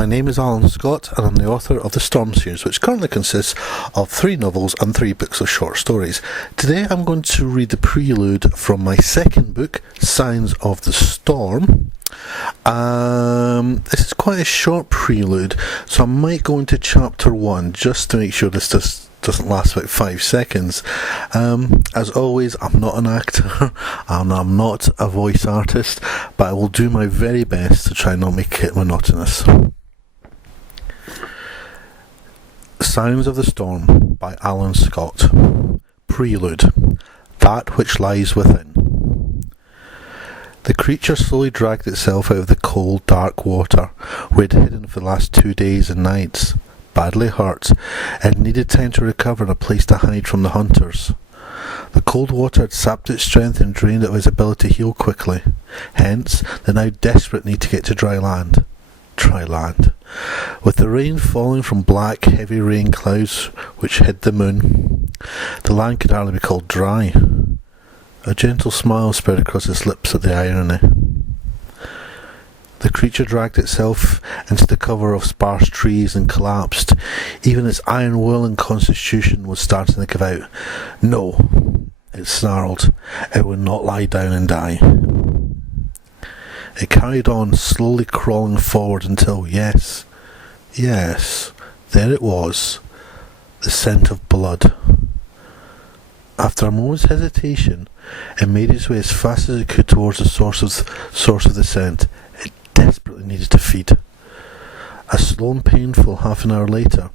My name is Alan Scott and I'm the author of the Scions, which currently consists of 3 novels and 3 books of short stories. Today I'm going to read the prelude from my second book, Scions of the Storm. This is quite a short prelude, so I might go into chapter 1 just to make sure this doesn't last about 5 seconds. As always, I'm not an actor and I'm not a voice artist, but I will do my very best to try and not make it monotonous. Scions of the Storm by Alan Scott. Prelude. That which lies within. The creature slowly dragged itself out of the cold, dark water where it had hidden for the last 2 days and nights. Badly hurt, it needed time to recover and a place to hide from the hunters. The cold water had sapped its strength and drained it of its ability to heal quickly. Hence, the now desperate need to get to dry land. Dry land. With the rain falling from black, heavy rain clouds which hid the moon, the land could hardly be called dry. A gentle smile spread across its lips at the irony. The creature dragged itself into the cover of sparse trees and collapsed. Even its iron will and constitution was starting to give out. No, it snarled. It would not lie down and die. It carried on, slowly crawling forward until, yes, there it was, the scent of blood. After a moment's hesitation, it made its way as fast as it could towards the source of the scent. It desperately needed to feed. A slow and painful half an hour later,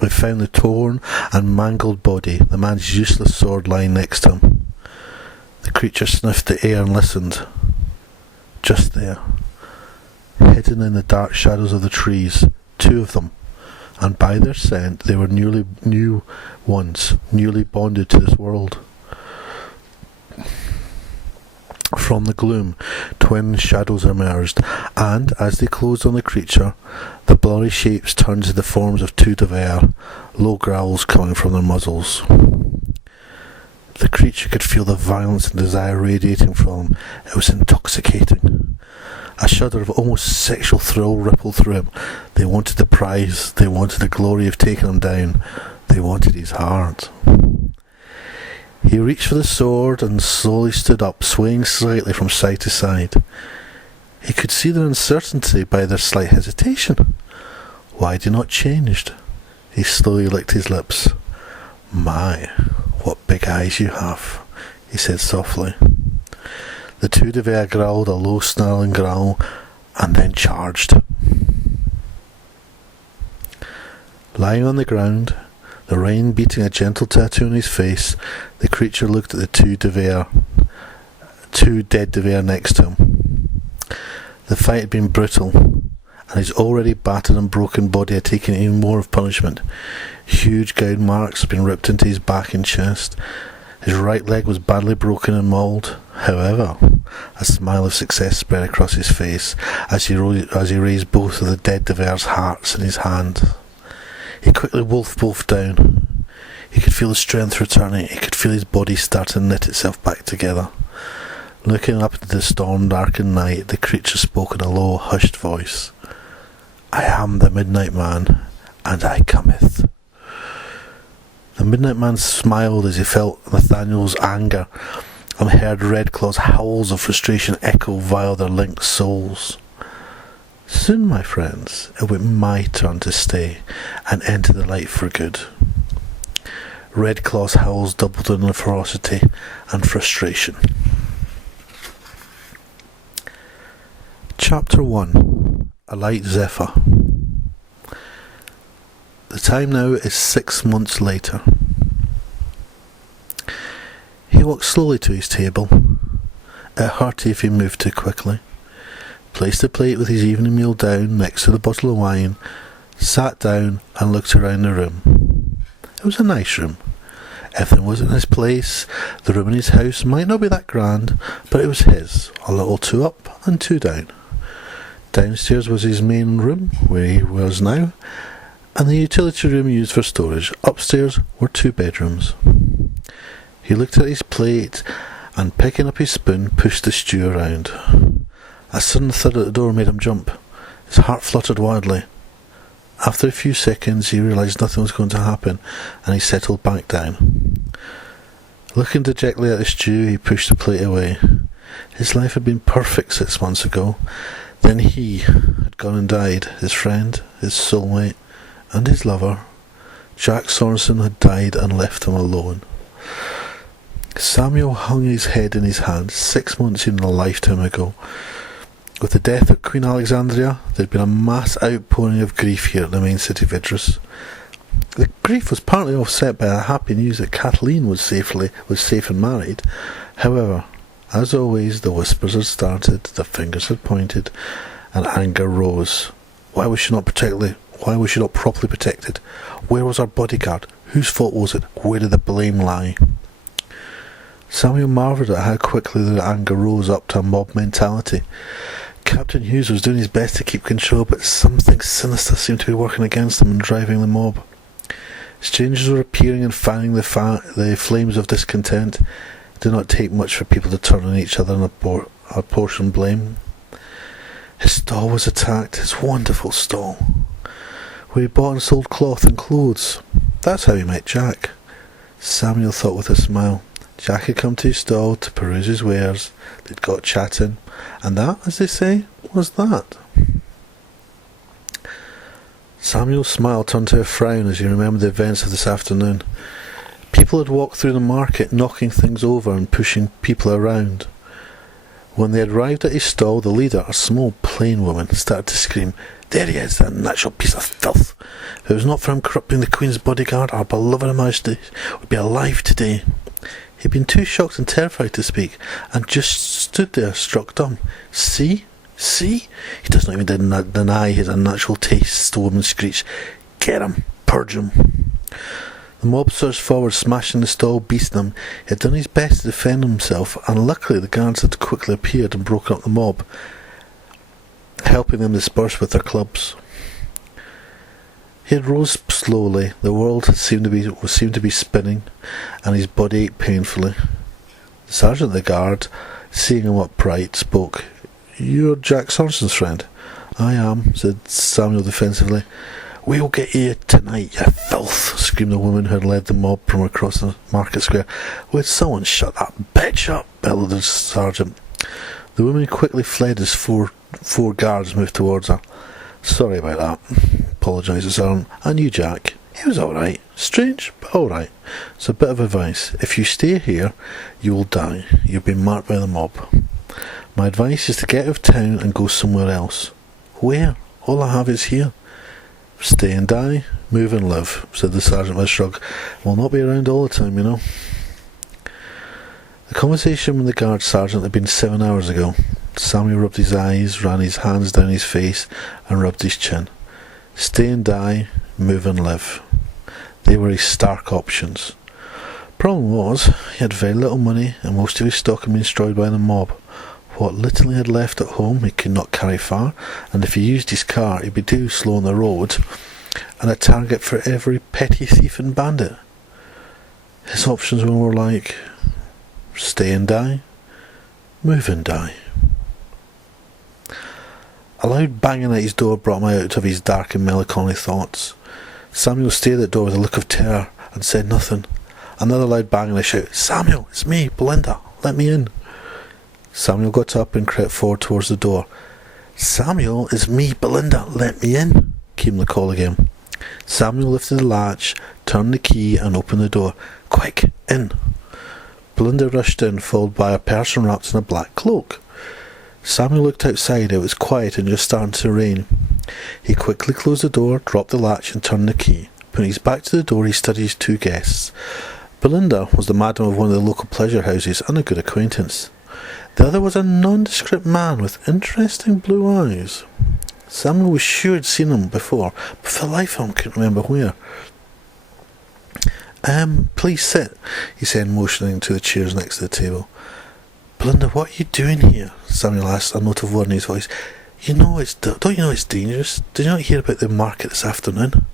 it found the torn and mangled body, the man's useless sword lying next to him. The creature sniffed the air and listened. Just there, hidden in the dark shadows of the trees, 2 of them, and by their scent they were newly bonded to this world. From the gloom, twin shadows emerged, and as they closed on the creature, the blurry shapes turned to the forms of 2 Devere, low growls coming from their muzzles. The creature could feel the violence and desire radiating from him. It was intoxicating. A shudder of almost sexual thrill rippled through him. They wanted the prize. They wanted the glory of taking him down. They wanted his heart. He reached for the sword and slowly stood up, swaying slightly from side to side. He could see their uncertainty by their slight hesitation. Why had he not changed? He slowly licked his lips. My, what big eyes you have, he said softly. The 2 Devere growled a low snarling growl and then charged. Lying on the ground, the rain beating a gentle tattoo on his face, the creature looked at the 2 dead Devere next to him. The fight had been brutal, and his already battered and broken body had taken even more of punishment. Huge gouge marks had been ripped into his back and chest. His right leg was badly broken and mauled. However, a smile of success spread across his face as he raised both of the dead Devere's hearts in his hand. He quickly wolfed both down. He could feel the strength returning. He could feel his body start to knit itself back together. Looking up into the storm-darkened night, the creature spoke in a low, hushed voice. I am the Midnight Man, and I cometh. The Midnight Man smiled as he felt Nathaniel's anger and heard Redclaw's howls of frustration echo via their linked souls. Soon, my friends, it will be my turn to stay and enter the light for good. Redclaw's howls doubled in ferocity and frustration. Chapter 1. A Light Zephyr. The time now is 6 months later. He walked slowly to his table. It hurt if he moved too quickly. Placed the plate with his evening meal down next to the bottle of wine, sat down and looked around the room. It was a nice room. Everything was in his place. The room in his house might not be that grand, but it was his, a little 2 up and 2 down. Downstairs was his main room, where he was now, and the utility room used for storage. Upstairs were 2 bedrooms. He looked at his plate and, picking up his spoon, pushed the stew around. A sudden thud at the door made him jump. His heart fluttered wildly. After a few seconds, he realised nothing was going to happen, and he settled back down. Looking dejectedly at the stew, he pushed the plate away. His life had been perfect 6 months ago. Then he had gone and died. His friend, his soulmate, and his lover, Jack Sorensen, had died and left him alone. Samuel hung his head in his hands. 6 months seemed a lifetime ago. With the death of Queen Alexandria, there had been a mass outpouring of grief here at the main city of Idris. The grief was partly offset by the happy news that Kathleen was safe and married. However, as always, the whispers had started, the fingers had pointed, and anger rose. Why was she not properly protected? Where was our bodyguard? Whose fault was it? Where did the blame lie? Samuel marvelled at how quickly the anger rose up to a mob mentality. Captain Hughes was doing his best to keep control, but something sinister seemed to be working against him and driving the mob. Strangers were appearing and fanning the flames of discontent. It did not take much for people to turn on each other and apportion blame. His stall was attacked, his wonderful stall, where he bought and sold cloth and clothes. That's how he met Jack. Samuel thought with a smile. Jack had come to his stall to peruse his wares. They'd got chatting, and that, as they say, was that. Samuel's smile turned to a frown as he remembered the events of this afternoon. People had walked through the market, knocking things over and pushing people around. When they had arrived at his stall, the leader, a small, plain woman, started to scream, "There he is, that natural piece of filth! If it was not for him corrupting the Queen's bodyguard, our beloved Majesty would be alive today." He had been too shocked and terrified to speak, and just stood there, struck dumb. See? See? He does not even deny his unnatural tastes, the woman screeched. "Get him! Purge him!" The mob surged forward, smashing the stall, beating him. He had done his best to defend himself, and luckily the guards had quickly appeared and broken up the mob, helping them disperse with their clubs. He had rose slowly. The world seemed to be spinning, and his body ached painfully. The sergeant of the guard, seeing him upright, spoke. "You're Jack Sorensen's friend?" "I am," said Samuel defensively. "We'll get you tonight, you filth!" screamed the woman who had led the mob from across the market square. "Would someone shut that bitch up?" bellowed the sergeant. The woman quickly fled as four guards moved towards her. "Sorry about that," apologised the sergeant. "I knew Jack. He was all right. Strange, but all right. It's a bit of advice. If you stay here, you will die. You've been marked by the mob. My advice is to get out of town and go somewhere else." "Where? All I have is here." "Stay and die, move and live," said the sergeant with a shrug. "We'll not be around all the time, you know." The conversation with the guard sergeant had been 7 hours ago. Samuel rubbed his eyes, ran his hands down his face, and rubbed his chin. Stay and die, move and live. They were his stark options. Problem was, he had very little money, and most of his stock had been destroyed by the mob. What little he had left at home he could not carry far, and if he used his car he'd be too slow on the road, and a target for every petty thief and bandit. His options were more like stay and die, move and die. A loud banging at his door brought him out of his dark and melancholy thoughts. Samuel stared at the door with a look of terror and said nothing. Another loud bang and a shout, "Samuel, it's me, Belinda, let me in." Samuel got up and crept forward towards the door. "Samuel, it's me, Belinda, let me in," came the call again. Samuel lifted the latch, turned the key and opened the door. "Quick, in." Belinda rushed in, followed by a person wrapped in a black cloak. Samuel looked outside. It was quiet and just starting to rain. He quickly closed the door, dropped the latch and turned the key. Putting his back to the door, he studied his two guests. Belinda was the madam of one of the local pleasure houses and a good acquaintance. The other was a nondescript man with interesting blue eyes. Samuel was sure he'd seen him before, but for the life of him couldn't remember where. Please sit," he said, motioning to the chairs next to the table. "Belinda, what are you doing here?" Samuel asked, a note of worry in his voice. Don't you know it's dangerous? Did you not hear about the market this afternoon?"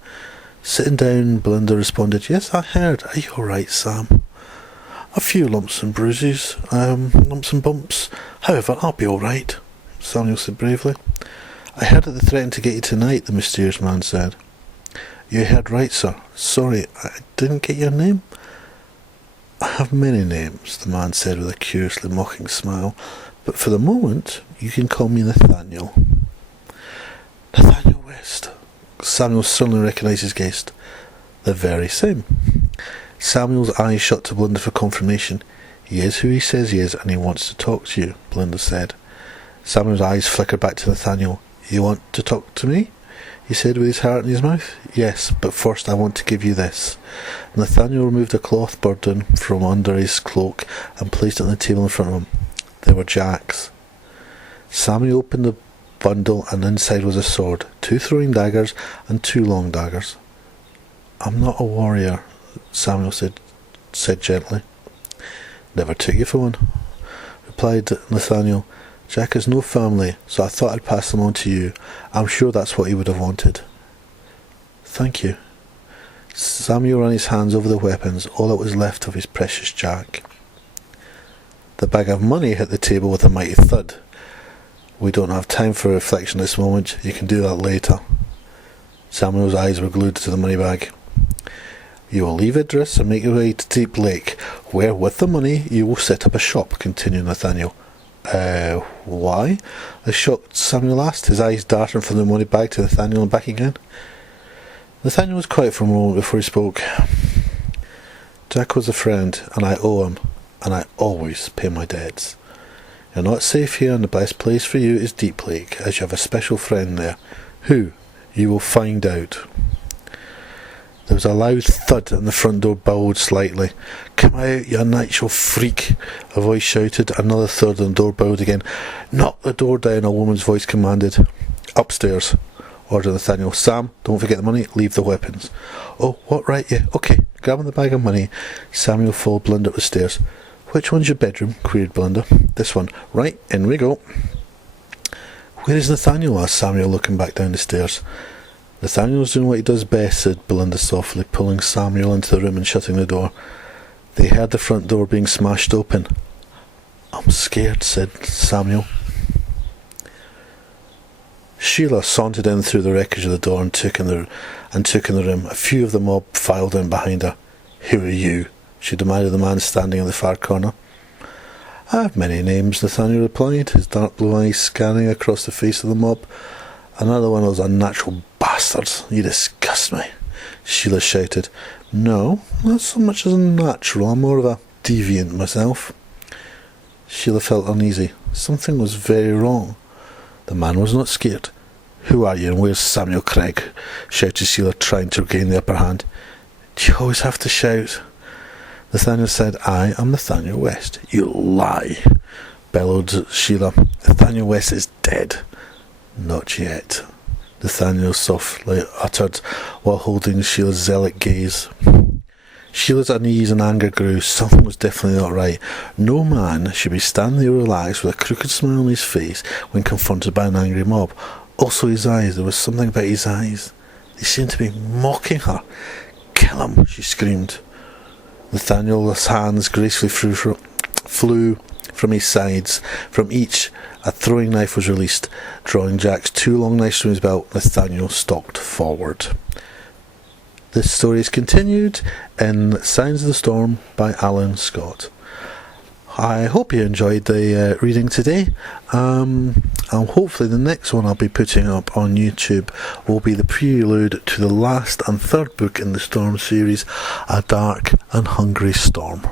Sitting down, Belinda responded, "Yes, I heard. Are you all right, Sam?" "A few lumps and bruises, lumps and bumps. However, I'll be all right," Samuel said bravely. "I heard that they threatened to get you tonight," the mysterious man said. You heard right, sir. Sorry, I didn't get your name. I have many names, the man said with a curiously mocking smile, but for the moment, you can call me Nathaniel. Nathaniel West. Samuel suddenly recognised his guest. The very same. Samuel's eyes shut to Belinda for confirmation. He is who he says he is, and he wants to talk to you, Belinda said. Samuel's eyes flickered back to Nathaniel. You want to talk to me? He said with his heart in his mouth. Yes, but first I want to give you this. Nathaniel removed a cloth burden from under his cloak and placed it on the table in front of him. They were Jack's. Samuel opened the bundle, and inside was a sword, 2 throwing daggers, and 2 long daggers. I'm not a warrior, Samuel said gently. Never took you for one, replied Nathaniel. Jack has no family, so I thought I'd pass them on to you. I'm sure that's what he would have wanted. Thank you. Samuel ran his hands over the weapons, all that was left of his precious Jack. The bag of money hit the table with a mighty thud. We don't have time for reflection at this moment. You can do that later. Samuel's eyes were glued to the money bag. You will leave Idris and make your way to Deep Lake, where with the money you will set up a shop, continued Nathaniel. Why? The shocked Samuel asked, his eyes darting from the money bag to Nathaniel and back again. Nathaniel was quiet for a moment before he spoke. Jack was a friend, and I owe him, and I always pay my debts. You're not safe here, and the best place for you is Deep Lake, as you have a special friend there. Who? You will find out. There was a loud thud and the front door bowed slightly. Come out, you unnatural freak, a voice shouted. Another thud and the door bowed again. Knock the door down, a woman's voice commanded. Upstairs, ordered Nathaniel. Sam, don't forget the money, leave the weapons. Oh, what, right, yeah, okay. Grabbing the bag of money, Samuel followed Belinda up the stairs. Which one's your bedroom? Queried Belinda. This one. Right, in we go. Where is Nathaniel? Asked Samuel, looking back down the stairs. Nathaniel's doing what he does best, said Belinda softly, pulling Samuel into the room and shutting the door. They heard the front door being smashed open. I'm scared, said Samuel. Sheila sauntered in through the wreckage of the door and took in the room. A few of the mob filed in behind her. Who are you? She demanded the man standing in the far corner. I have many names, Nathaniel replied, his dark blue eyes scanning across the face of the mob. Another one of those unnatural bastards. You disgust me, Sheila shouted. No, not so much as unnatural. I'm more of a deviant myself. Sheila felt uneasy. Something was very wrong. The man was not scared. Who are you and where's Samuel Craig? Shouted Sheila, trying to regain the upper hand. Do you always have to shout? Nathaniel said, I am Nathaniel West. You lie, bellowed Sheila. Nathaniel West is dead. Not yet, Nathaniel softly uttered while holding Sheila's zealot gaze. Sheila's unease and anger grew. Something was definitely not right. No man should be standing there relaxed with a crooked smile on his face when confronted by an angry mob. Also his eyes. There was something about his eyes. They seemed to be mocking her. Kill him, she screamed. Nathaniel's hands gracefully flew from his sides. From each, a throwing knife was released. Drawing Jack's 2 long knives from his belt, Nathaniel stalked forward. This story is continued in Signs of the Storm by Alan Scott. I hope you enjoyed the reading today. And hopefully the next one I'll be putting up on YouTube will be the prelude to the last and third book in the Storm series, A Dark and Hungry Storm.